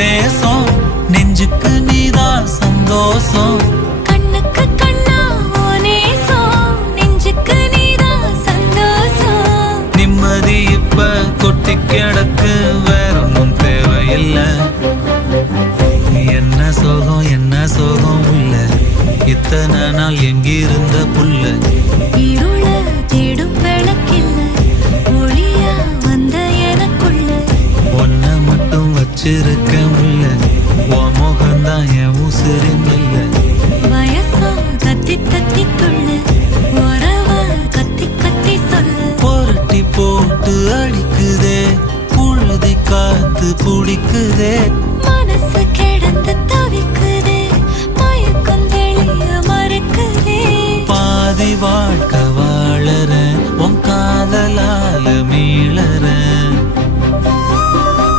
நேசம் நெஞ்சுக்கு நீதான் சந்தோஷம் கண்ணுக்கு கண்ணா ஓ நேசம் நெஞ்சுக்கு நீதான் சந்தோஷம் நிம்மதி இப்ப கொட்டி கிடக்கு வேற ஒன்றும் தேவையில்லை என்ன சோகம் உள்ள இத்தனை நாள் எங்கிருந்த புல்ல இருள தேடும் விளக்கில்ல ஒளியா வந்த எனக்குள்ள ஒன்ன மட்டும் வச்சிருக்க முல்ல உன் முகம்தான் என் உசிரின் இல்ல வயசோ தத்தி தத்தி துள்ள உறவா கத்தி கத்தி சொல்ல புரட்டி போட்டு அடிக்குதே புழுதி காத்து பிடிக்குதே மனசு கிடந்து தவிக்குதே மயக்கம் தெளிய மறுக்குதே பாதி வாழ்க்கை வாழற உன் காதலால மீளற